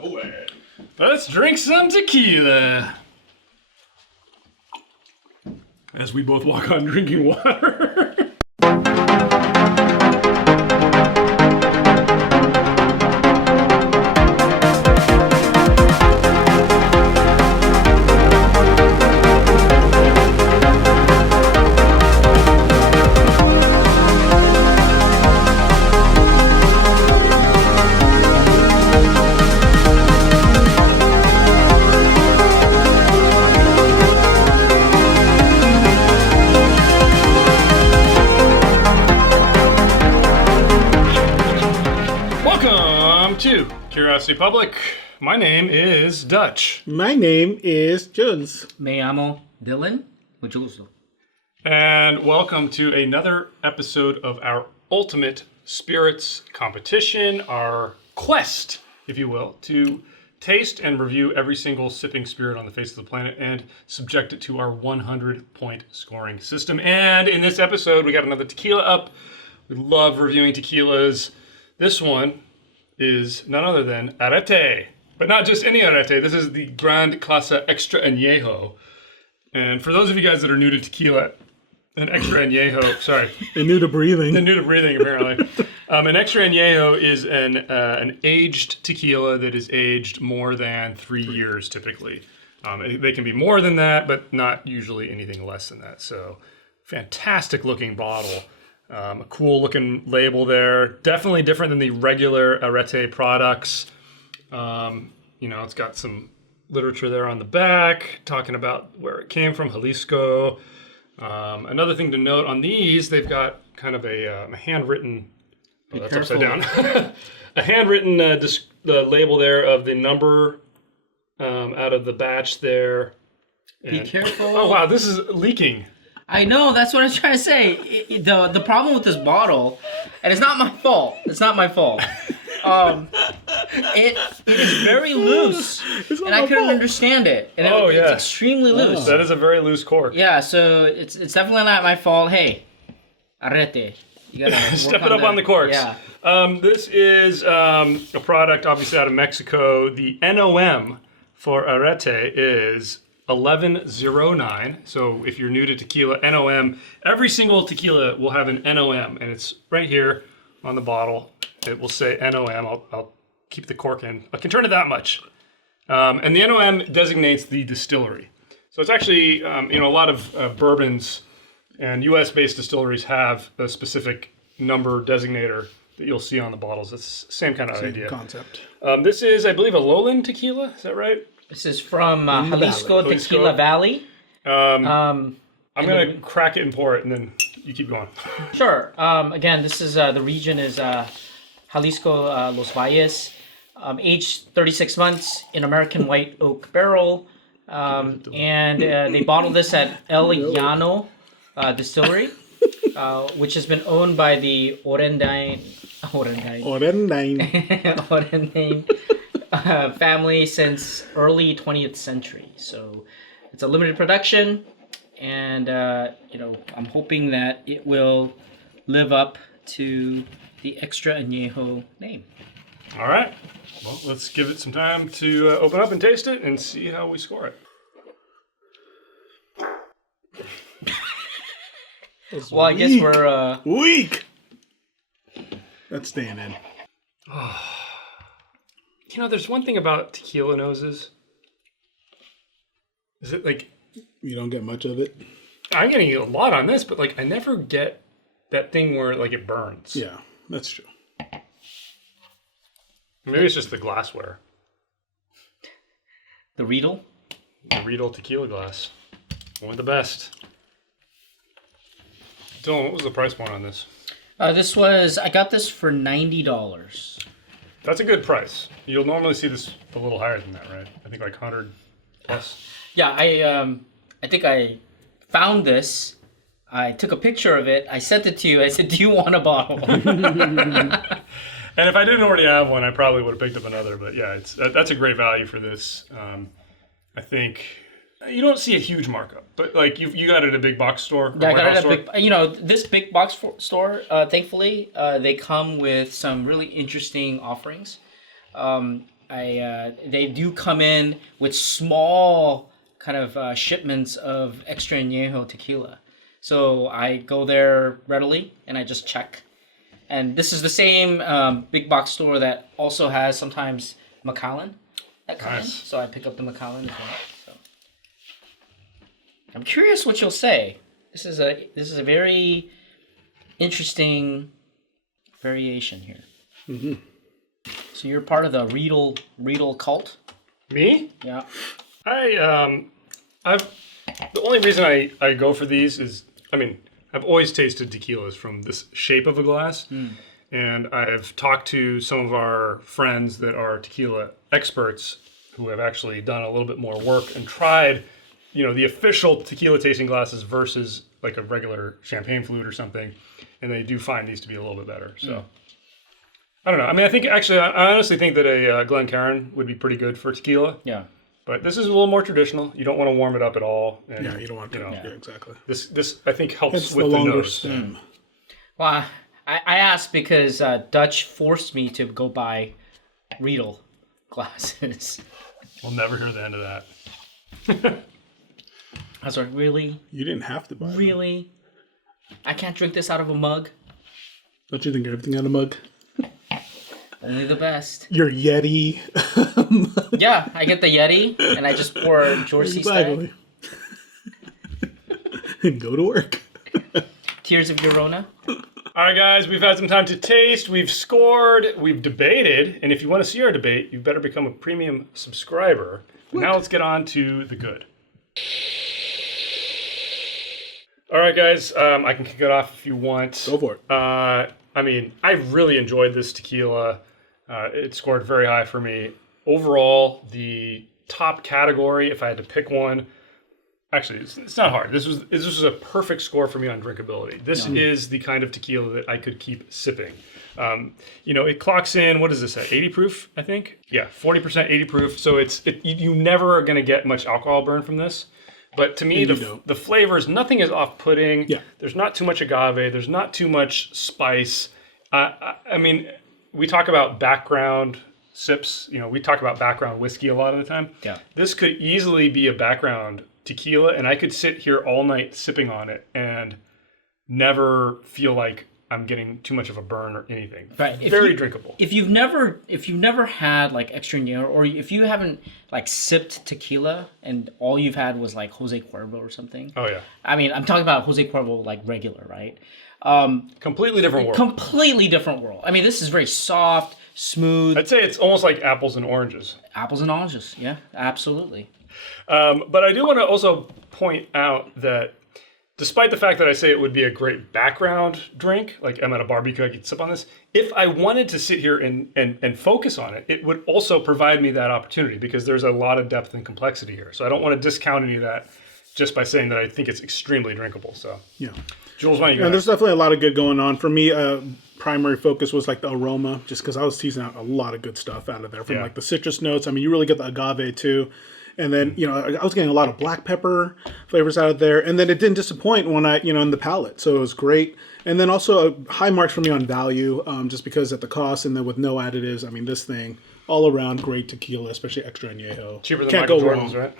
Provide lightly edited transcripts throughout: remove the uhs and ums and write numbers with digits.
Co-ed. Let's drink some tequila. As we both walk on drinking water. Public. My name is Dutch. My name is Jules. Me llamo Dylan. Mucho gusto. And welcome to another episode of our Ultimate Spirits competition, our quest, if you will, to taste and review every single sipping spirit on the face of the planet and subject it to our 100-point scoring system. And in this episode, we got another tequila up. We love reviewing tequilas. This one is none other than Arette. But not just any Arette. This is the Gran Clase Extra Añejo. And for those of you guys that are new to tequila, an Extra Añejo, sorry. And new to breathing. And new to breathing, apparently. An Extra Añejo is an aged tequila that is aged more than 3 years, typically. They can be more than that, but not usually anything less than that. So, fantastic looking bottle. A cool looking label there. Definitely different than the regular Arette products. It's got some literature there on the back talking about where it came from, Jalisco. Another thing to note on these, they've got kind of a handwritten, that's upside down, a handwritten label there of the number out of the batch there. Be careful. Oh wow, this is leaking. I know, that's what I was trying to say. The problem with this bottle, and it's not my fault. It's not my fault. It is very loose, and I couldn't understand it. And it's extremely loose. That is a very loose cork. Yeah, so it's definitely not my fault. Hey, Arette, you gotta step it up on the corks. Yeah. This is a product obviously out of Mexico. The NOM for Arette is 1109. So if you're new to tequila, NOM, every single tequila will have an NOM, and it's right here on the bottle. It will say NOM. I'll keep the cork in. I can turn it that much. And the NOM designates the distillery. So it's actually, a lot of bourbons and U.S.-based distilleries have a specific number designator that you'll see on the bottles. It's the same kind of idea. Concept. This is, I believe, a lowland tequila. Is that right? This is from Jalisco Tequila Valley. I'm going to crack it and pour it, and then you keep going. Sure. Again, this is the region is Jalisco Los Valles. Aged 36 months in American white oak barrel. And they bottled this at El Llano Distillery, which has been owned by the Orendine family since early 20th century. So it's a limited production, and I'm hoping that it will live up to the Extra Añejo name. All right. Well, let's give it some time to open up and taste it and see how we score it. Well, I guess we're weak. That's staying in. There's one thing about tequila noses. Is it like you don't get much of it? I'm getting a lot on this, but like I never get that thing where like it burns. Yeah, that's true. Maybe it's just the glassware. The Riedel? The Riedel tequila glass. One of the best. Dylan, what was the price point on this? I got this for $90. That's a good price. You'll normally see this a little higher than that, right? I think like 100 plus. Yeah, I think I found this. I took a picture of it. I sent it to you. I said, "Do you want a bottle?" And if I didn't already have one, I probably would have picked up another. But yeah, that's a great value for this. I think you don't see a huge markup, but like you got it at a big box store. Yeah, I got it at a big. This big box store. Thankfully, they come with some really interesting offerings. they do come in with small kind of shipments of extra añejo tequila. So I go there readily and I just check. And this is the same big box store that also has sometimes Macallan that come in. So I pick up the Macallan as well. So I'm curious what you'll say. This is a very interesting variation here. Mm-hmm. So you're part of the Riedel cult? Me? Yeah. I've the only reason I go for these is, I mean, I've always tasted tequilas from this shape of a glass. And I've talked to some of our friends that are tequila experts who have actually done a little bit more work and tried, the official tequila tasting glasses versus like a regular champagne flute or something. And they do find these to be a little bit better. So I don't know. I mean, I honestly think that a Glencairn would be pretty good for tequila. Yeah. But this is a little more traditional. You don't want to warm it up at all. And, Yeah, you don't want to. Yeah, exactly. This I think helps It's with the the longer nose. stem. Well, I asked because Dutch forced me to go buy Riedel glasses. We'll never hear the end of that. I was like, really? You didn't have to buy them. Really? I can't drink this out of a mug? Don't you think everything out of a mug? Only the best. Your Yeti. Yeah, I get the Yeti, and I just pour Jorcy Stag. And go to work. Tears of Llorona. All right, guys, we've had some time to taste. We've scored. We've debated. And if you want to see our debate, you better become a premium subscriber. Now let's get on to the good. All right, guys, I can kick it off if you want. Go for it. I mean, I really enjoyed this tequila. It scored very high for me. Overall, the top category, if I had to pick one, actually, it's not hard. This was a perfect score for me on drinkability. This is the kind of tequila that I could keep sipping. It clocks in, what is this at, 80 proof, I think? Yeah, 40% 80 proof. So you never are going to get much alcohol burn from this. But to me, the flavors, nothing is off-putting. Yeah. There's not too much agave. There's not too much spice. I mean, we talk about background sips. We talk about background whiskey a lot of the time. Yeah. This could easily be a background tequila, and I could sit here all night sipping on it and never feel like I'm getting too much of a burn or anything. Right. Very drinkable. If you've never had like extra añejo, or if you haven't like sipped tequila and all you've had was like Jose Cuervo or something. Oh yeah. I mean, I'm talking about Jose Cuervo like regular, right? Completely different world. Completely different world. I mean, this is very soft, smooth. I'd say it's almost like apples and oranges. Apples and oranges. Yeah, absolutely. But I do want to also point out that despite the fact that I say it would be a great background drink, like I'm at a barbecue, I could sip on this. If I wanted to sit here and focus on it, it would also provide me that opportunity because there's a lot of depth and complexity here. So I don't want to discount any of that just by saying that I think it's extremely drinkable. So Yeah. Jules, why don't you go There's definitely a lot of good going on. For me, primary focus was like the aroma, just because I was teasing out a lot of good stuff out of there. From like the citrus notes. I mean, you really get the agave too. And then, I was getting a lot of black pepper flavors out of there. And then it didn't disappoint when in the palate. So it was great. And then also high marks for me on value, just because at the cost and then with no additives. I mean, this thing, all around great tequila, especially extra añejo. Cheaper than Can't Michael go Jordan's, wrong. right?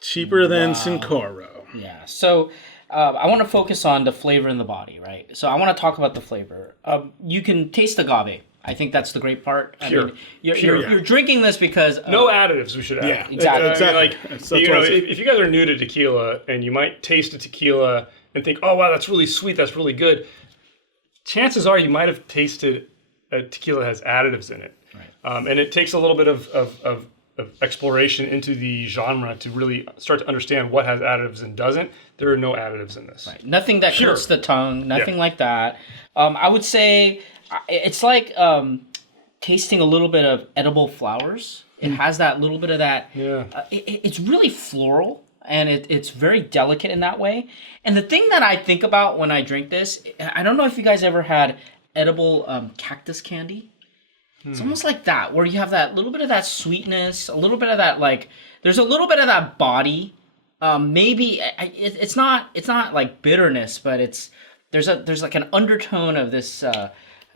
Cheaper than Sincoro. Yeah. So I want to focus on the flavor in the body, right? So I want to talk about the flavor. You can taste agave. I think that's the great part. Pure. I mean, you're drinking this because No additives, we should add. Yeah, Exactly. exactly. That's what I said. If you guys are new to tequila and you might taste a tequila and think, oh, wow, that's really sweet, that's really good, chances are you might have tasted a tequila that has additives in it. Right. And it takes a little bit of exploration into the genre to really start to understand what has additives and doesn't. There are no additives in this. Right. Nothing that hurts the tongue, nothing like that. I would say it's like tasting a little bit of edible flowers. It has that little bit of that. Yeah. It's really floral, and it's very delicate in that way. And the thing that I think about when I drink this, I don't know if you guys ever had edible cactus candy. It's almost like that, where you have that little bit of that sweetness, a little bit of that, like, there's a little bit of that body. Maybe it's not like bitterness, but there's like an undertone of this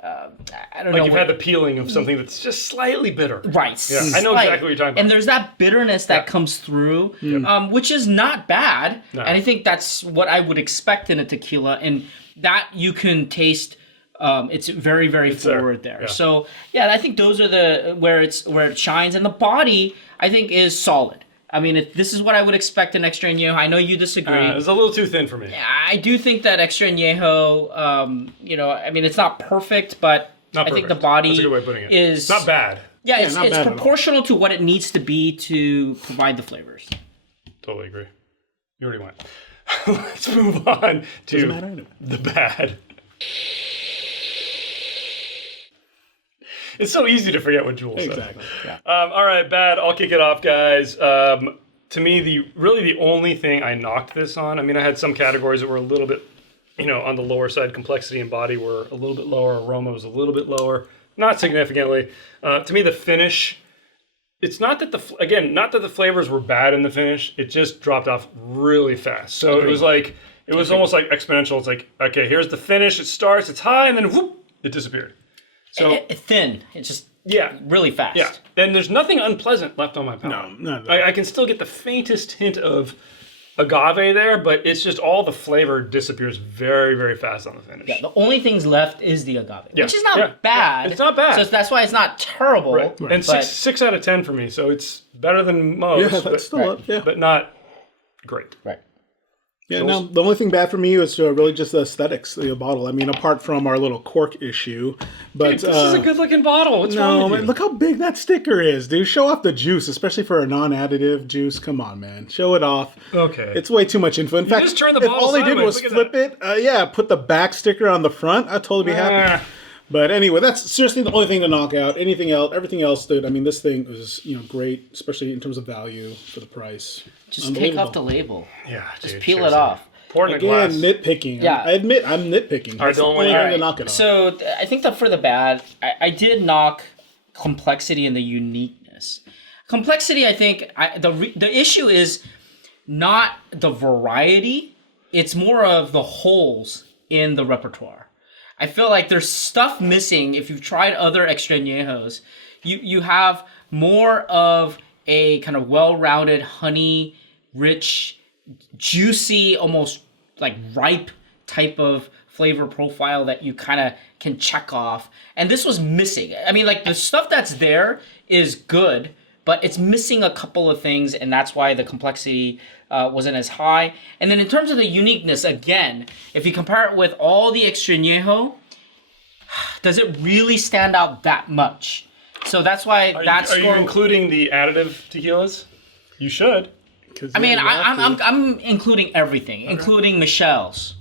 I don't know. You've had the peeling of something that's just slightly bitter. Right. Yeah, I know exactly what you're talking about. And there's that bitterness that comes through, which is not bad. No. And I think that's what I would expect in a tequila. And that you can taste. It's very, very forward there. Yeah. So yeah, I think those are where it shines, and the body I think is solid. I mean, this is what I would expect in Extra Añejo. I know you disagree. It's a little too thin for me. I do think that Extra Añejo, I mean, it's not perfect, but I think the body That's a good way of putting it. is not bad. Yeah, it's proportional to what it needs to be to provide the flavors. Totally agree. You already went. Let's move on to the bad. It's so easy to forget what Jules said. Exactly. Yeah. All right, bad. I'll kick it off, guys. To me, the only thing I knocked this on, I mean, I had some categories that were a little bit, on the lower side. Complexity and body were a little bit lower. Aroma was a little bit lower. Not significantly. To me, the finish, it's not that the flavors were bad in the finish. It just dropped off really fast. So It was almost like exponential. It's like, okay, here's the finish. It starts, it's high, and then whoop, it disappeared. So thin. It's just really fast. Yeah. And there's nothing unpleasant left on my palate. No. I can still get the faintest hint of agave there, but it's just all the flavor disappears very, very fast on the finish. Yeah, the only things left is the agave, which is not bad. Yeah. It's not bad. So that's why it's not terrible. Right. And 6 out of 10 for me, so it's better than most. Yeah, that's still up. Yeah. But not great. Right. Yeah, now the only thing bad for me was really just the aesthetics of the bottle. I mean, apart from our little cork issue, but this is a good-looking bottle. What's wrong with you? Look how big that sticker is, dude. Show off the juice, especially for a non-additive juice. Come on, man, show it off. Okay, it's way too much info. In fact, just turn the if bottle all they did was flip it, put the back sticker on the front, I'd totally be happy. But anyway, that's seriously the only thing to knock out. Everything else, dude. I mean, this thing was great, especially in terms of value for the price. Just take off the label. Yeah, just peel it off. Pour in a glass. Nitpicking. Yeah. I admit I'm nitpicking. That's the only thing to knock it off. So I think that for the bad, I did knock complexity and the uniqueness. Complexity, I think, the issue is not the variety. It's more of the holes in the repertoire. I feel like there's stuff missing. If you've tried other Extra Añejos, you have more of a kind of well-rounded, honey-rich, juicy, almost like ripe type of flavor profile that you kind of can check off. And this was missing. I mean, like the stuff that's there is good, but it's missing a couple of things, and that's why the complexity wasn't as high. And then in terms of the uniqueness, again, if you compare it with all the Extra Añejo, does it really stand out that much? So that's why Are you including the additive tequilas? You should. I mean, I'm including everything, including Michelle's.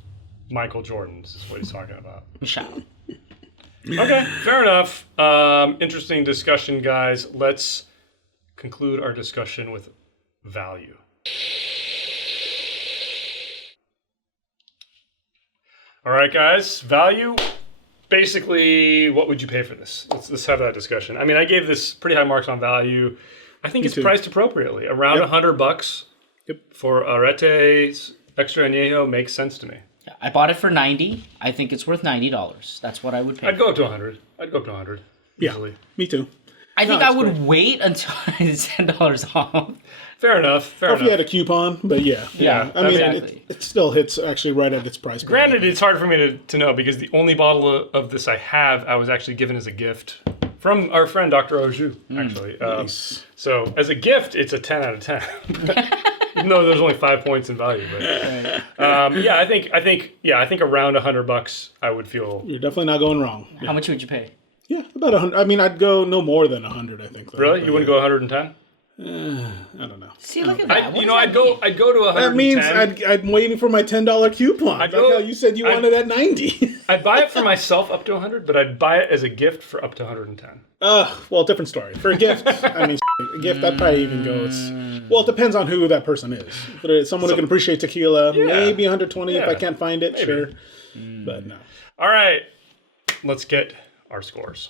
Michael Jordan's is what he's talking about. Michelle. Okay, fair enough. Interesting discussion, guys. Let's conclude our discussion with value. All right, guys. Value. Basically, what would you pay for this? Let's have that discussion. I mean, I gave this pretty high marks on value. I think it's priced appropriately. Around $100 for Arette's Extra Añejo makes sense to me. I bought it for $90. I think it's worth $90. That's what I would pay. I'd go up to 100. Easily. Me too. I think I would wait until it's $10 off. Fair enough. If you had a coupon, but yeah. I mean, exactly. it still hits actually right at its price. Granted, it's hard for me to know because the only bottle of this I have, I was actually given as a gift from our friend Dr. Oju, actually. Nice. So as a gift, it's a 10 out of 10. Even though there's only 5 points in value, but I think around $100 I would feel. You're definitely not going wrong. How much would you pay? Yeah, about 100. I mean, I'd go no more than 100. I think. Though. Really, you wouldn't go 110? I don't know. See, look at that. I'd go to 110. That means I'm waiting for my $10 coupon. Like how you said you wanted at 90. I'd buy it for myself up to 100, but I'd buy it as a gift for up to 110. Well, different story. For a gift, I mean, a gift I'd probably even go. It depends on who that person is. But it's someone who can appreciate tequila, maybe 120 if I can't find it. Maybe. Sure, but no. All right, let's get our scores.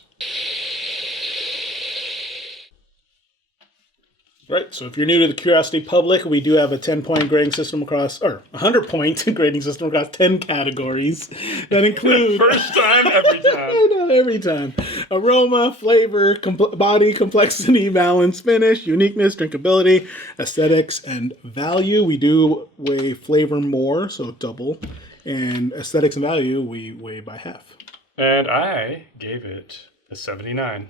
Right, so if you're new to the Curiosity Public, we do have a 10-point grading system across, or 100-point grading system across 10 categories that include... First time, every time. I know, every time. Aroma, flavor, body, complexity, balance, finish, uniqueness, drinkability, aesthetics, and value. We do weigh flavor more, so double. And aesthetics and value, we weigh by half. And I gave it a 79.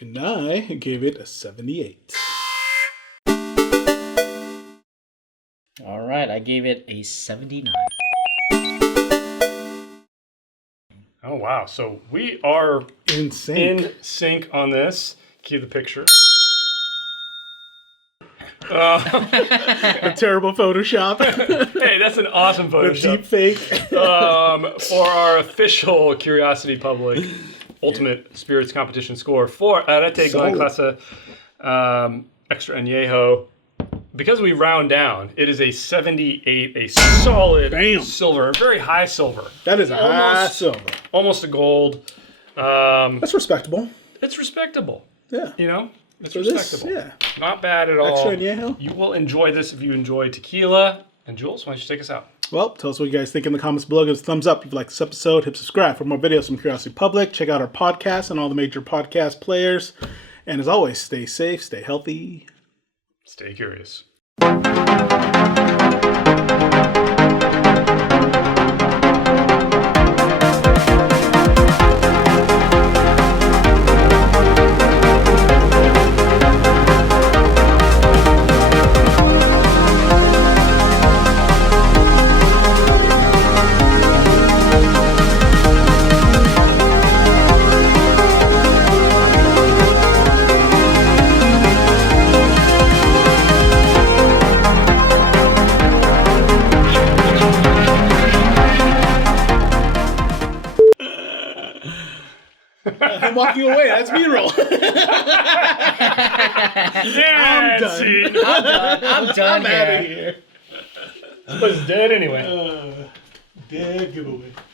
And I gave it a 78. All right, I gave it a 79. Oh, wow. So we are In sync. in sync on this. Cue the picture. A terrible Photoshop. Hey, that's an awesome The Photoshop. deep fake. For our official Curiosity Public Ultimate Spirits Competition score for Arette Gran Clase Extra Añejo, because we round down, it is a 78, a solid silver, a very high silver. That is a high silver. Almost a gold. That's respectable. It's respectable. Yeah. You know? It's For this, respectable. yeah. Not bad at all. Extra Añejo. You will enjoy this if you enjoy tequila. And Jules, why don't you take us out? Well, tell us what you guys think in the comments below. Give us a thumbs up if you like this episode. Hit subscribe for more videos from Curiosity Public. Check out our podcast on all the major podcast players. And as always, stay safe, stay healthy. Stay curious. I'm walking away. That's B-roll. Yeah, I'm done. scene. I'm done I'm out of here. here. This was dead anyway. Dead giveaway.